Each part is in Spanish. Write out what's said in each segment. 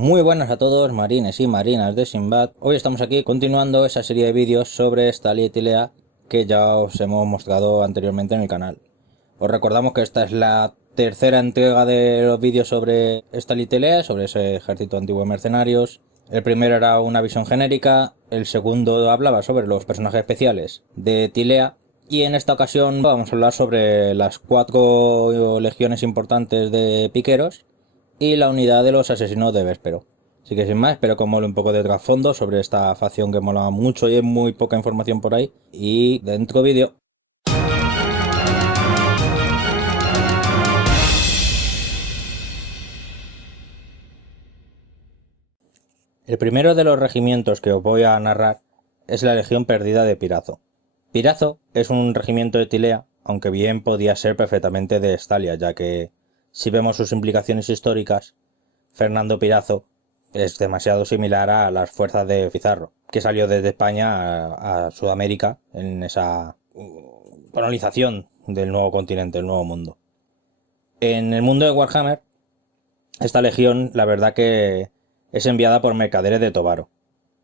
Muy buenas a todos, marines y marinas de Sinbad. Hoy estamos aquí continuando esa serie de vídeos sobre Stali y Tilea que ya os hemos mostrado anteriormente en el canal. Os recordamos que esta es la tercera entrega de los vídeos sobre Stali y Tilea, sobre ese ejército antiguo de mercenarios. El primero era una visión genérica, el segundo hablaba sobre los personajes especiales de Tilea, y en esta ocasión vamos a hablar sobre las 4 legiones importantes de piqueros y la unidad de los asesinos de Véspero. Así que sin más, espero que os mole un poco de trasfondo sobre esta facción que mola mucho y hay muy poca información por ahí. Y dentro vídeo. El primero de los regimientos que os voy a narrar es la Legión Perdida de Pirazo. Pirazo es un regimiento de Tilea, aunque bien podía ser perfectamente de Estalia, ya que si vemos sus implicaciones históricas, Fernando Pirazo es demasiado similar a las fuerzas de Pizarro, que salió desde España a Sudamérica en esa colonización del nuevo continente, el nuevo mundo. En el mundo de Warhammer, esta legión, la verdad que es enviada por mercaderes de Tobaro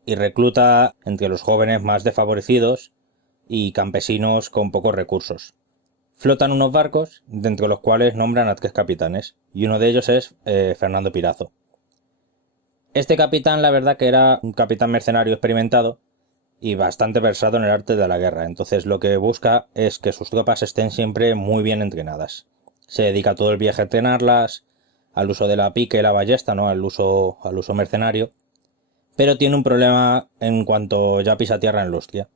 y recluta entre los jóvenes más desfavorecidos y campesinos con pocos recursos. Flotan unos barcos, dentro de los cuales nombran a 3 capitanes, y uno de ellos es Fernando Pirazo. Este capitán, la verdad que era un capitán mercenario experimentado y bastante versado en el arte de la guerra, entonces lo que busca es que sus tropas estén siempre muy bien entrenadas. Se dedica todo el viaje a entrenarlas, al uso de la pica y la ballesta, ¿no? al uso mercenario, pero tiene un problema en cuanto ya pisa tierra en Lustria.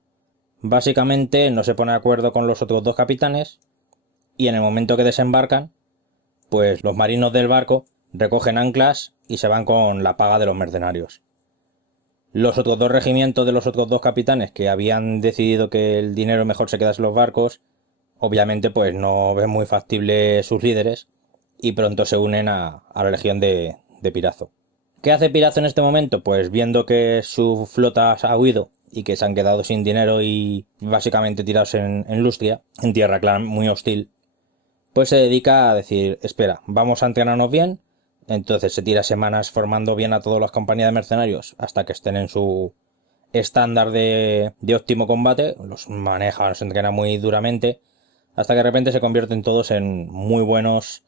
Básicamente no se pone de acuerdo con los otros 2 capitanes y en el momento que desembarcan, pues los marinos del barco recogen anclas y se van con la paga de los mercenarios. Los otros 2 regimientos de los otros 2 capitanes que habían decidido que el dinero mejor se quedase en los barcos, obviamente pues no ven muy factible sus líderes y pronto se unen a la legión de Pirazo. ¿Qué hace Pirazo en este momento? Pues viendo que su flota ha huido y que se han quedado sin dinero y básicamente tirados en Lustria, en tierra clara muy hostil, pues se dedica a decir, espera, vamos a entrenarnos bien. Entonces se tira semanas formando bien a todas las compañías de mercenarios hasta que estén en su estándar de óptimo combate, los maneja, los entrena muy duramente, hasta que de repente se convierten todos en muy buenos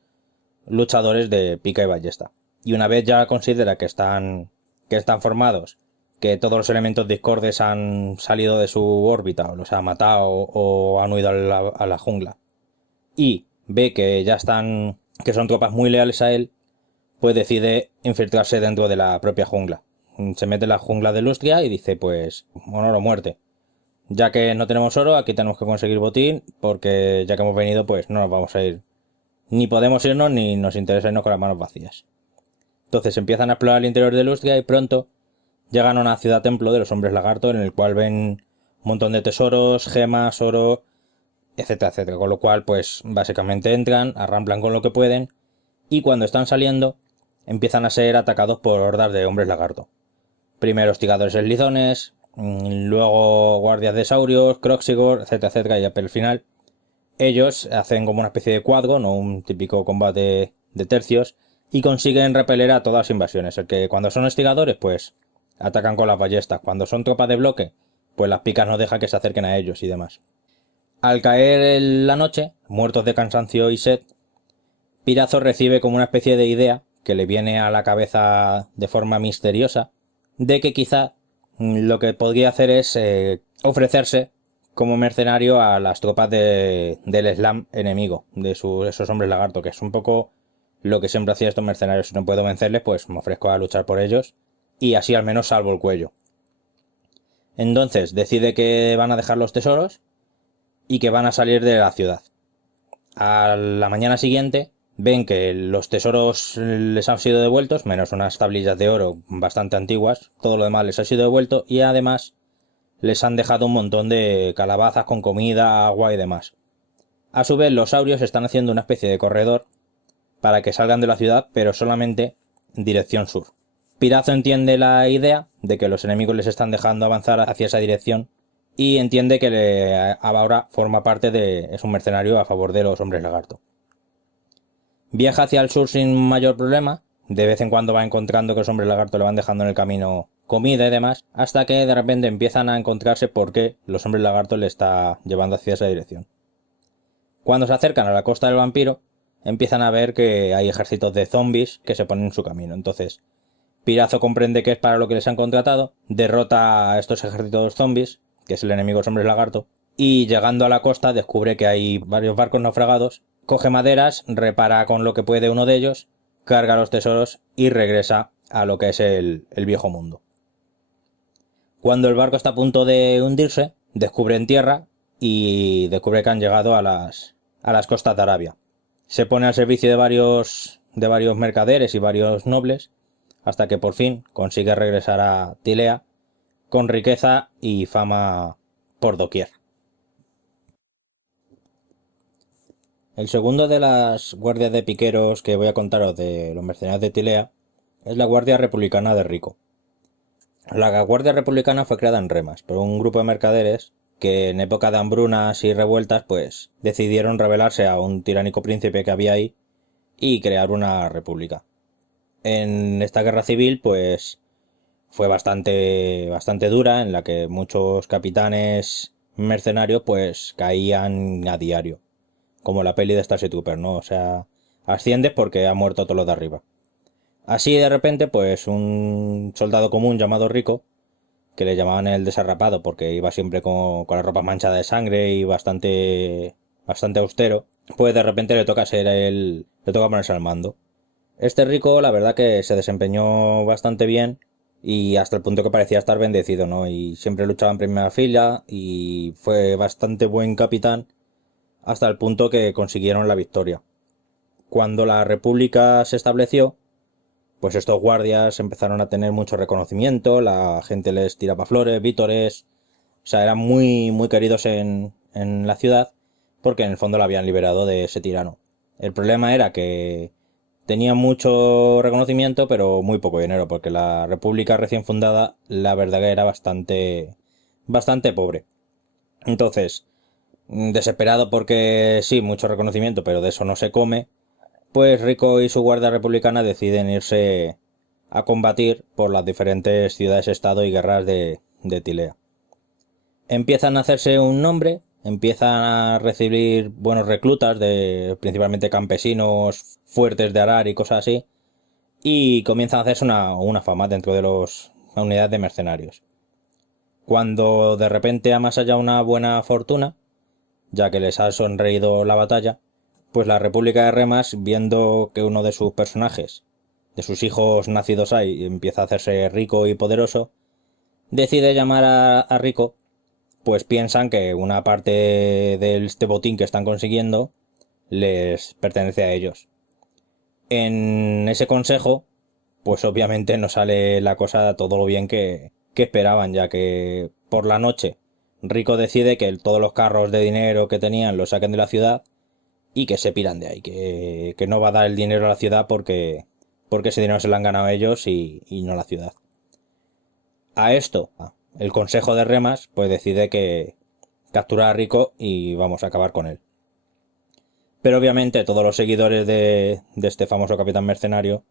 luchadores de pica y ballesta. Y una vez ya considera que están formados, que todos los elementos discordes han salido de su órbita, o los ha matado o han huido a la jungla, y ve que ya están, que son tropas muy leales a él, pues decide infiltrarse dentro de la propia jungla. Se mete en la jungla de Lustria y dice, pues, honor o muerte. Ya que no tenemos oro, aquí tenemos que conseguir botín, porque ya que hemos venido, pues no nos vamos a ir. Ni podemos irnos, ni nos interesa irnos con las manos vacías. Entonces empiezan a explorar el interior de Lustria y pronto llegan a una ciudad templo de los hombres lagarto, en el cual ven un montón de tesoros, gemas, oro, etcétera, etcétera. Con lo cual, pues, básicamente entran, arramplan con lo que pueden, y cuando están saliendo, empiezan a ser atacados por hordas de hombres lagarto. Primero hostigadores eslizones, luego guardias de saurios, Croxigor, etcétera, etcétera, y al final ellos hacen como una especie de cuadro, no un típico combate de tercios, y consiguen repeler a todas las invasiones. El que cuando son hostigadores, pues atacan con las ballestas. Cuando son tropas de bloque, pues las picas no dejan que se acerquen a ellos y demás. Al caer la noche, muertos de cansancio y sed, Pirazo recibe como una especie de idea que le viene a la cabeza de forma misteriosa, de que quizá lo que podría hacer es ofrecerse como mercenario a las tropas del slam enemigo, de esos hombres lagarto, que es un poco lo que siempre hacía estos mercenarios. Si no puedo vencerles, pues me ofrezco a luchar por ellos y así al menos salvo el cuello. Entonces decide que van a dejar los tesoros y que van a salir de la ciudad. A la mañana siguiente ven que los tesoros les han sido devueltos, menos unas tablillas de oro bastante antiguas, todo lo demás les ha sido devuelto y además les han dejado un montón de calabazas con comida, agua y demás. A su vez, los saurios están haciendo una especie de corredor para que salgan de la ciudad, pero solamente en dirección sur. Pirazo entiende la idea de que los enemigos les están dejando avanzar hacia esa dirección y entiende que ahora forma parte es un mercenario a favor de los hombres lagarto. Viaja hacia el sur sin mayor problema de vez en cuando va encontrando que los hombres lagarto le van dejando en el camino comida y demás, hasta que de repente empiezan a encontrarse porque los hombres lagarto le está llevando hacia esa dirección. Cuando se acercan a la costa del vampiro, empiezan a ver que hay ejércitos de zombies que se ponen en su camino. Entonces, Pirazo comprende que es para lo que les han contratado, derrota a estos ejércitos zombies, que es el enemigo de los hombres lagarto, y llegando a la costa descubre que hay varios barcos naufragados, coge maderas, repara con lo que puede uno de ellos, carga los tesoros y regresa a lo que es el viejo mundo. Cuando el barco está a punto de hundirse, descubre en tierra y descubre que han llegado a las costas de Arabia. Se pone al servicio de varios mercaderes y varios nobles, hasta que por fin consigue regresar a Tilea con riqueza y fama por doquier. El segundo de las guardias de piqueros que voy a contaros de los mercenarios de Tilea es la Guardia Republicana de Rico. La Guardia Republicana fue creada en Remas por un grupo de mercaderes que en época de hambrunas y revueltas pues decidieron rebelarse a un tiránico príncipe que había ahí y crear una república. En esta guerra civil pues fue bastante dura, en la que muchos capitanes mercenarios pues caían a diario, como la peli de Starship Trooper, ¿no? O sea, asciendes porque ha muerto todos los de arriba. Así de repente pues un soldado común llamado Rico, que le llamaban el desarrapado porque iba siempre con la ropa manchada de sangre y bastante austero, pues de repente le toca ponerse al mando. Este Rico la verdad que se desempeñó bastante bien y hasta el punto que parecía estar bendecido, ¿no? Y siempre luchaba en primera fila y fue bastante buen capitán hasta el punto que consiguieron la victoria. Cuando la República se estableció, pues estos guardias empezaron a tener mucho reconocimiento, la gente les tiraba flores, vítores, o sea, eran muy queridos en la ciudad porque en el fondo la habían liberado de ese tirano. El problema era que tenían mucho reconocimiento pero muy poco dinero, porque la república recién fundada la verdad que era bastante pobre. Entonces, desesperado porque sí, mucho reconocimiento, pero de eso no se come, pues Rico y su guardia republicana deciden irse a combatir por las diferentes ciudades-estado y guerras de Tilea. Empiezan a hacerse un nombre, empiezan a recibir buenos reclutas, principalmente campesinos fuertes de arar y cosas así, y comienzan a hacerse una fama dentro de las unidades de mercenarios. Cuando de repente amasalla una buena fortuna, ya que les ha sonreído la batalla, pues la República de Remas, viendo que uno de sus personajes, de sus hijos nacidos ahí, empieza a hacerse rico y poderoso, decide llamar a Rico, pues piensan que una parte de este botín que están consiguiendo les pertenece a ellos. En ese consejo, pues obviamente no sale la cosa todo lo bien que esperaban, ya que por la noche Rico decide que todos los carros de dinero que tenían los saquen de la ciudad y que se piran de ahí, que no va a dar el dinero a la ciudad porque ese dinero se lo han ganado ellos y no la ciudad. A esto, el consejo de Remas pues decide que captura a Rico y vamos a acabar con él. Pero obviamente todos los seguidores de este famoso capitán mercenario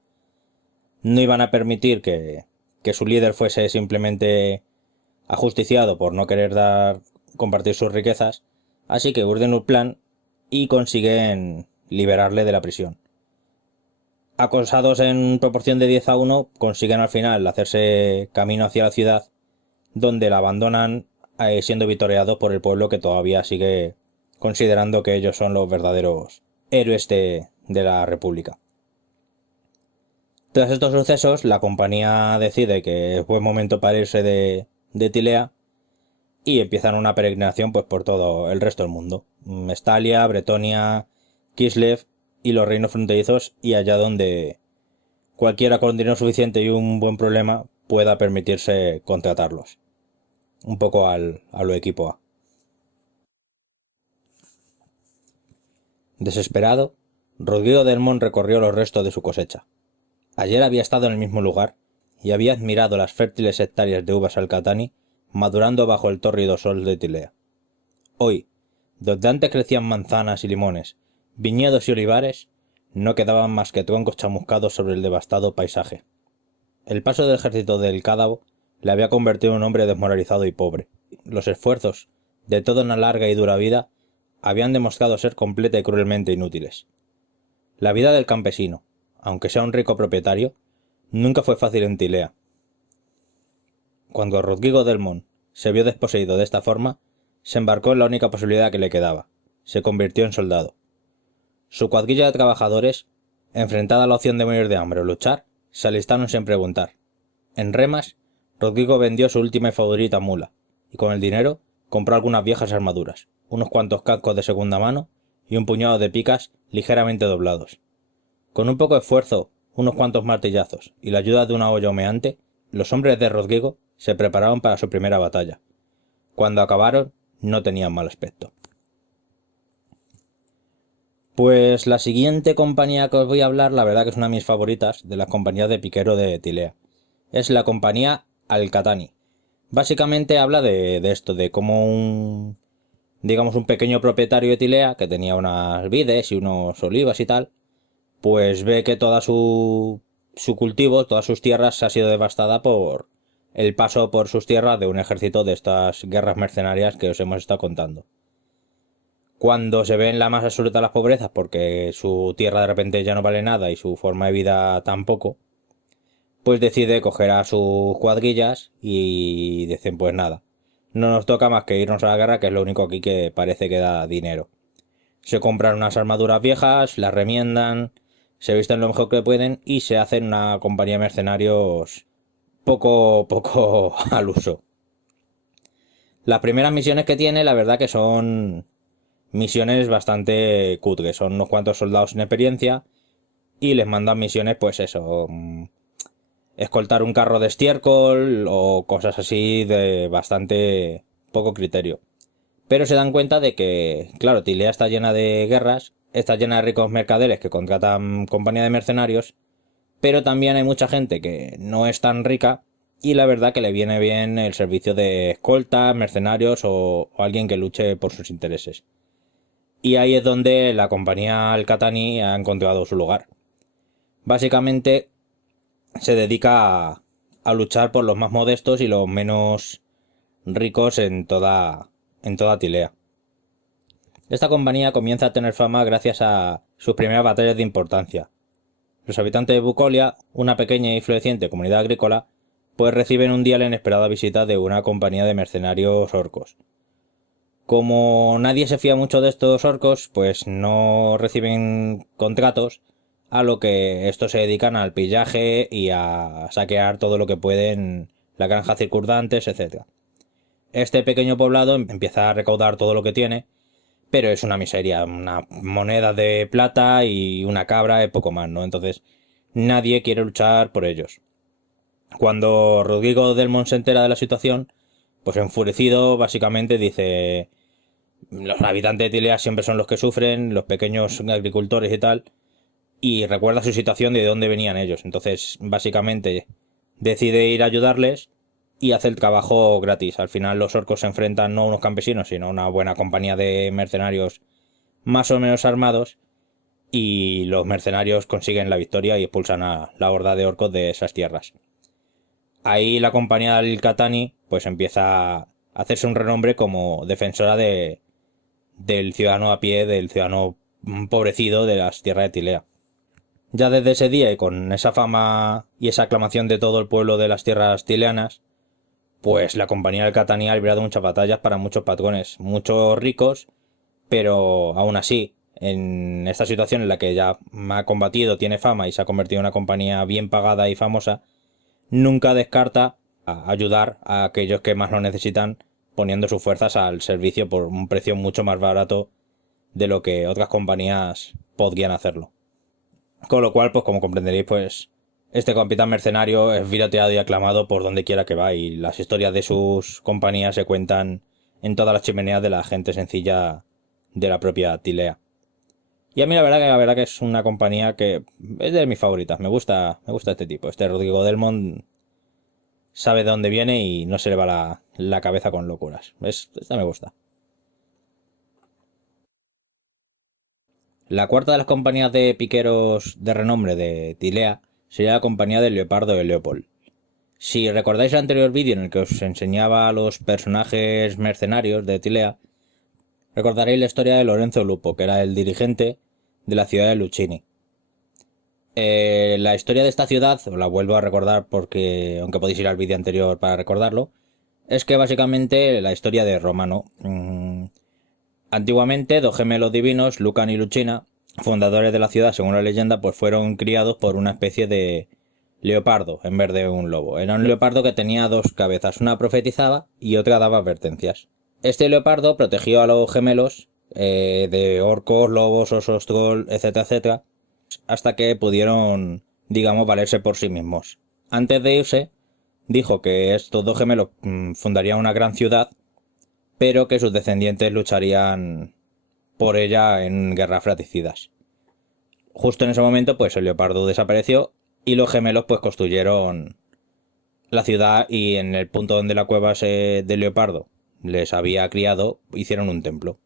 no iban a permitir que su líder fuese simplemente ajusticiado por no querer compartir sus riquezas, así que urden un plan y consiguen liberarle de la prisión. Acosados en proporción de 10-1, consiguen al final hacerse camino hacia la ciudad, donde la abandonan siendo vitoreados por el pueblo, que todavía sigue considerando que ellos son los verdaderos héroes de la República. Tras estos sucesos, la compañía decide que es buen momento para irse de Tilea y empiezan una peregrinación pues por todo el resto del mundo. Estalia, Bretonia, Kislev y los reinos fronterizos, y allá donde cualquiera con dinero suficiente y un buen problema pueda permitirse contratarlos. Un poco a lo equipo A. Desesperado, Rodrigo del Mon recorrió los restos de su cosecha. Ayer había estado en el mismo lugar y había admirado las fértiles hectáreas de uvas alcatani madurando bajo el tórrido sol de Tilea. Hoy, donde antes crecían manzanas y limones, viñedos y olivares, no quedaban más que troncos chamuscados sobre el devastado paisaje. El paso del ejército del Cádabo le había convertido en un hombre desmoralizado y pobre. Los esfuerzos de toda una larga y dura vida habían demostrado ser completa y cruelmente inútiles. La vida del campesino, aunque sea un rico propietario, nunca fue fácil en Tilea. Cuando Rodrigo Delmont se vio desposeído de esta forma, se embarcó en la única posibilidad que le quedaba: se convirtió en soldado. Su cuadrilla de trabajadores, enfrentada a la opción de morir de hambre o luchar, se alistaron sin preguntar. En Remas, Rodrigo vendió su última y favorita mula, y con el dinero compró algunas viejas armaduras, unos cuantos cascos de segunda mano y un puñado de picas ligeramente doblados. Con un poco de esfuerzo, unos cuantos martillazos y la ayuda de una olla humeante, los hombres de Rodrigo se prepararon para su primera batalla. Cuando acabaron, no tenían mal aspecto. Pues la siguiente compañía que os voy a hablar, la verdad que es una de mis favoritas de las compañías de piquero de Tilea. Es la compañía Al-Qatani. Básicamente habla de esto, de cómo un pequeño propietario de Tilea, que tenía unas vides y unos olivas y tal, pues ve que toda su cultivo, todas sus tierras, ha sido devastada por el paso por sus tierras de un ejército de estas guerras mercenarias que os hemos estado contando. Cuando se ve en la más absoluta de las pobrezas, porque su tierra de repente ya no vale nada y su forma de vida tampoco, pues decide coger a sus cuadrillas y dicen: pues nada, no nos toca más que irnos a la guerra, que es lo único aquí que parece que da dinero. Se compran unas armaduras viejas, las remiendan, se visten lo mejor que pueden y se hacen una compañía de mercenarios poco al uso. Las primeras misiones que tiene, la verdad que son misiones bastante cutres. Son unos cuantos soldados sin experiencia y les mandan misiones, pues eso, escoltar un carro de estiércol o cosas así de bastante poco criterio. Pero se dan cuenta de que, claro, Tilea está llena de guerras, está llena de ricos mercaderes que contratan compañía de mercenarios, pero también hay mucha gente que no es tan rica y la verdad que le viene bien el servicio de escolta, mercenarios o alguien que luche por sus intereses. Y ahí es donde la compañía Al-Qatani ha encontrado su lugar. Básicamente se dedica a luchar por los más modestos y los menos ricos en toda Tilea. Esta compañía comienza a tener fama gracias a sus primeras batallas de importancia. Los habitantes de Bucolia, una pequeña y floreciente comunidad agrícola, pues reciben un día la inesperada visita de una compañía de mercenarios orcos. Como nadie se fía mucho de estos orcos, pues no reciben contratos, a lo que estos se dedican al pillaje y a saquear todo lo que pueden, las granjas circundantes, etc. Este pequeño poblado empieza a recaudar todo lo que tiene, pero es una miseria, una moneda de plata y una cabra y poco más, ¿no? Entonces nadie quiere luchar por ellos. Cuando Rodrigo Delmont se entera de la situación, pues enfurecido básicamente dice: los habitantes de Tilea siempre son los que sufren, los pequeños agricultores y tal, y recuerda su situación de dónde venían ellos. Entonces básicamente decide ir a ayudarles y hace el trabajo gratis. Al final los orcos se enfrentan no a unos campesinos, sino a una buena compañía de mercenarios más o menos armados, y los mercenarios consiguen la victoria y expulsan a la horda de orcos de esas tierras. Ahí la compañía del Qatani pues empieza a hacerse un renombre como defensora del ciudadano a pie, del ciudadano empobrecido de las tierras de Tilea. Ya desde ese día, y con esa fama y esa aclamación de todo el pueblo de las tierras tileanas, pues la compañía del Qatani ha librado muchas batallas para muchos patrones, muchos ricos, pero aún así, en esta situación en la que ya ha combatido, tiene fama y se ha convertido en una compañía bien pagada y famosa, nunca descarta ayudar a aquellos que más lo necesitan, poniendo sus fuerzas al servicio por un precio mucho más barato de lo que otras compañías podrían hacerlo. Con lo cual, pues como comprenderéis, pues este capitán mercenario es virateado y aclamado por donde quiera que va, y las historias de sus compañías se cuentan en todas las chimeneas de la gente sencilla de la propia Tilea. Y a mí la verdad que es una compañía que es de mis favoritas. Me gusta este tipo. Este Rodrigo Delmont sabe de dónde viene y no se le va la cabeza con locuras. Esta me gusta. La cuarta de las compañías de piqueros de renombre de Tilea sería la compañía del Leopardo de Leopold. Si recordáis el anterior vídeo en el que os enseñaba a los personajes mercenarios de Tilea, recordaréis la historia de Lorenzo Lupo, que era el dirigente de la ciudad de Lucchini. La historia de esta ciudad, os la vuelvo a recordar porque, aunque podéis ir al vídeo anterior para recordarlo, es que básicamente la historia de Romano. Antiguamente, dos gemelos divinos, Lucan y Lucina, fundadores de la ciudad según la leyenda, pues fueron criados por una especie de leopardo en vez de un lobo. Era un leopardo que tenía dos cabezas, una profetizaba y otra daba advertencias. Este leopardo protegió a los gemelos de orcos, lobos, osos, troll, etcétera, etcétera, hasta que pudieron, digamos, valerse por sí mismos. Antes de irse, dijo que estos dos gemelos fundarían una gran ciudad, pero que sus descendientes lucharían por ella en guerras fratricidas. Justo en ese momento, pues el leopardo desapareció y los gemelos pues construyeron la ciudad, y en el punto donde la cueva del leopardo les había criado, hicieron un templo.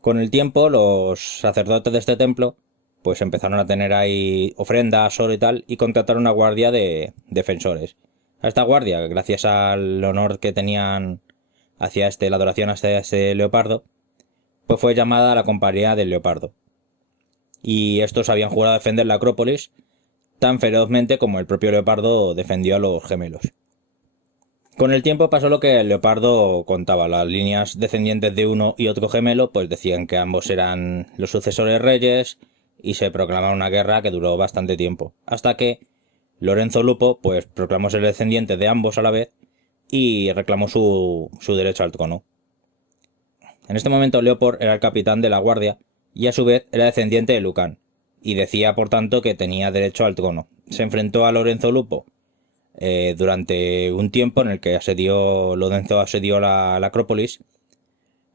Con el tiempo, los sacerdotes de este templo pues empezaron a tener ahí ofrendas, oro y tal, y contrataron una guardia de defensores. A esta guardia, gracias al honor que tenían hacia la adoración hacia este leopardo, pues fue llamada la Compañía del Leopardo. Y estos habían jurado defender la Acrópolis tan ferozmente como el propio leopardo defendió a los gemelos. Con el tiempo pasó lo que el leopardo contaba. Las líneas descendientes de uno y otro gemelo pues decían que ambos eran los sucesores reyes, y se proclamó una guerra que duró bastante tiempo, hasta que Lorenzo Lupo pues proclamó ser descendiente de ambos a la vez y reclamó su derecho al trono. En este momento Leopold era el capitán de la guardia y a su vez era descendiente de Lucan, y decía por tanto que tenía derecho al trono. Se enfrentó a Lorenzo Lupo durante un tiempo en el que Lorenzo asedió la Acrópolis,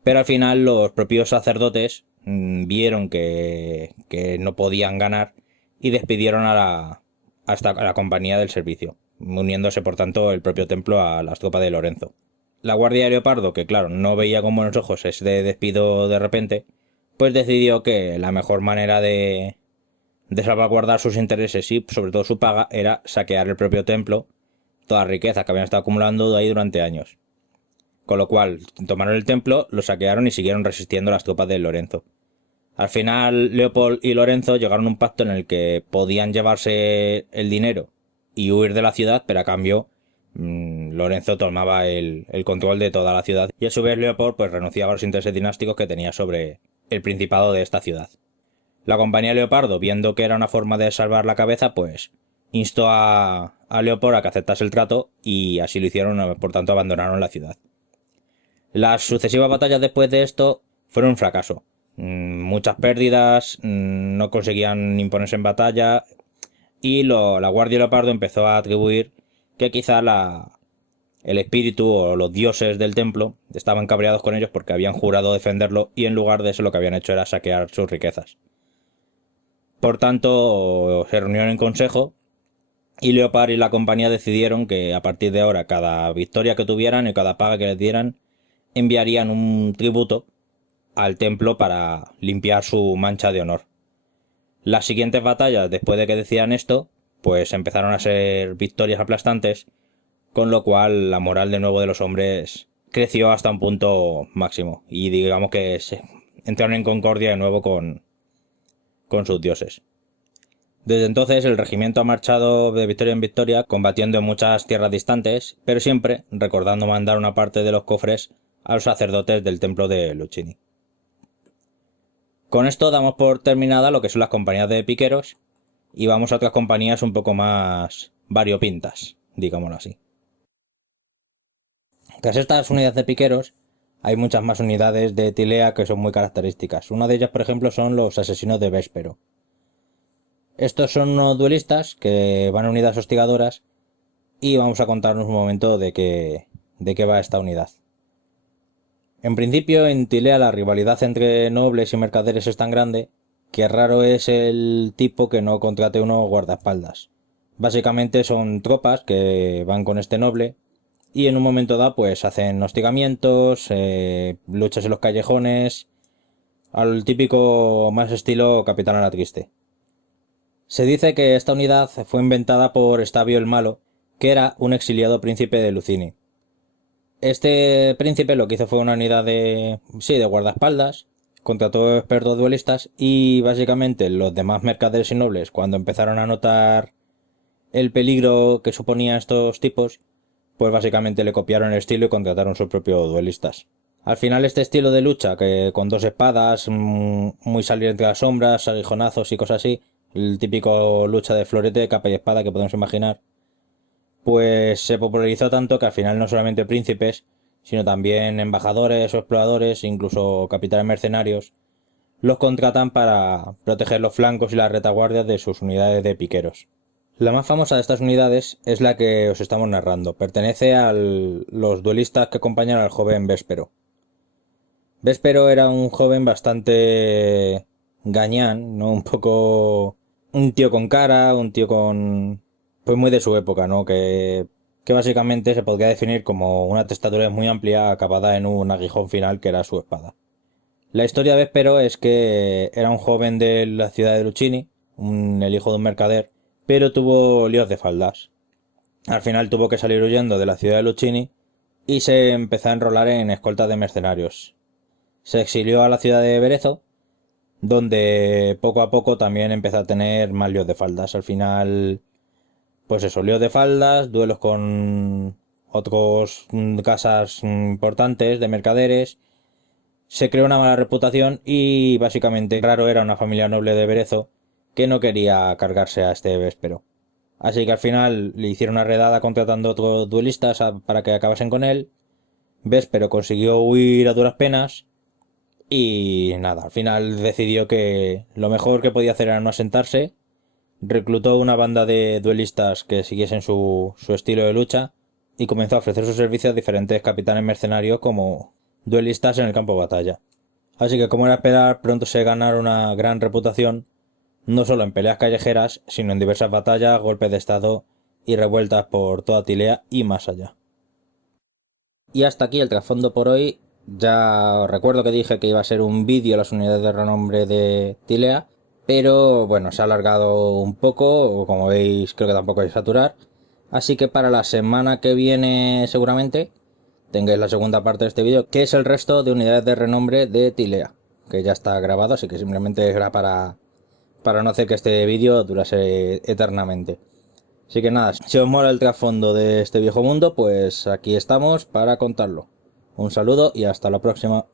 pero al final los propios sacerdotes vieron que no podían ganar y despidieron a la compañía del servicio, uniéndose por tanto el propio templo a las tropas de Lorenzo. La guardia de Leopardo, que claro, no veía con buenos ojos ese despido de repente, pues decidió que la mejor manera de salvaguardar sus intereses y sobre todo su paga era saquear el propio templo, toda la riqueza que habían estado acumulando ahí durante años. Con lo cual tomaron el templo, lo saquearon y siguieron resistiendo las tropas de Lorenzo. Al final Leopold y Lorenzo llegaron a un pacto en el que podían llevarse el dinero y huir de la ciudad, pero a cambio Lorenzo tomaba el control de toda la ciudad, y a su vez Leopold pues renunciaba a los intereses dinásticos que tenía sobre el principado de esta ciudad. La compañía Leopardo, viendo que era una forma de salvar la cabeza, pues instó a Leopold a que aceptase el trato, y así lo hicieron, por tanto abandonaron la ciudad. Las sucesivas batallas después de esto fueron un fracaso. Muchas pérdidas, no conseguían imponerse en batalla, y la Guardia Leopardo empezó a atribuir que quizá el espíritu o los dioses del templo estaban cabreados con ellos porque habían jurado defenderlo, y en lugar de eso lo que habían hecho era saquear sus riquezas. Por tanto, se reunieron en consejo, y Leopold y la compañía decidieron que a partir de ahora cada victoria que tuvieran y cada paga que les dieran enviarían un tributo al templo para limpiar su mancha de honor. Las siguientes batallas, después de que decían esto, pues empezaron a ser victorias aplastantes, con lo cual la moral de nuevo de los hombres creció hasta un punto máximo, y digamos que se entraron en concordia de nuevo con sus dioses. Desde entonces el regimiento ha marchado de victoria en victoria, combatiendo en muchas tierras distantes, pero siempre recordando mandar una parte de los cofres a los sacerdotes del templo de Lucchini. Con esto damos por terminada lo que son las compañías de piqueros, y vamos a otras compañías un poco más variopintas, digámoslo así. Tras estas unidades de piqueros, hay muchas más unidades de Tilea que son muy características. Una de ellas, por ejemplo, son los asesinos de Véspero. Estos son unos duelistas que van a unidades hostigadoras, y vamos a contarnos un momento de qué va esta unidad. En principio, en Tilea la rivalidad entre nobles y mercaderes es tan grande que raro es el tipo que no contrate unos guardaespaldas. Básicamente son tropas que van con este noble, y en un momento dado pues hacen hostigamientos, luchas en los callejones, al típico más estilo Capitán Ana Triste. Se dice que esta unidad fue inventada por Estavio el Malo, que era un exiliado príncipe de Lucini. Este príncipe lo que hizo fue una unidad de guardaespaldas, contrató expertos duelistas y básicamente los demás mercaderes y nobles, cuando empezaron a notar el peligro que suponían estos tipos, pues básicamente le copiaron el estilo y contrataron sus propios duelistas. Al final este estilo de lucha, que con dos espadas, muy salir entre las sombras, aguijonazos y cosas así, el típico lucha de florete, capa y espada que podemos imaginar, pues se popularizó tanto que al final no solamente príncipes, sino también embajadores o exploradores, incluso capitanes mercenarios, los contratan para proteger los flancos y las retaguardias de sus unidades de piqueros. La más famosa de estas unidades es la que os estamos narrando. Pertenece a los duelistas que acompañan al joven Véspero. Véspero era un joven bastante gañán, ¿no? Un poco un tío con cara, un tío con pues muy de su época, ¿no? Que básicamente se podría definir como una testadura muy amplia acabada en un aguijón final que era su espada. La historia de Véspero es que era un joven de la ciudad de Lucchini, el hijo de un mercader, pero tuvo líos de faldas. Al final tuvo que salir huyendo de la ciudad de Lucchini y se empezó a enrolar en escoltas de mercenarios. Se exilió a la ciudad de Berezo, donde poco a poco también empezó a tener más líos de faldas. Al final, pues eso, líos de faldas, duelos con otros casas importantes de mercaderes. Se creó una mala reputación y básicamente raro era una familia noble de Berezo que no quería cargarse a este Véspero. Así que al final le hicieron una redada contratando otros duelistas para que acabasen con él. Véspero consiguió huir a duras penas y nada, al final decidió que lo mejor que podía hacer era no asentarse. Reclutó una banda de duelistas que siguiesen su estilo de lucha y comenzó a ofrecer sus servicios a diferentes capitanes mercenarios como duelistas en el campo de batalla. Así que como era esperar, pronto se ganaron una gran reputación, no solo en peleas callejeras, sino en diversas batallas, golpes de estado y revueltas por toda Tilea y más allá. Y hasta aquí el trasfondo por hoy. Ya recuerdo que dije que iba a ser un vídeo a las unidades de renombre de Tilea, pero bueno, se ha alargado un poco, como veis creo que tampoco hay que saturar. Así que para la semana que viene seguramente tengáis la segunda parte de este vídeo, que es el resto de unidades de renombre de Tilea, que ya está grabado, así que simplemente era para no hacer que este vídeo durase eternamente. Así que nada, si os mola el trasfondo de este viejo mundo, pues aquí estamos para contarlo. Un saludo y hasta la próxima.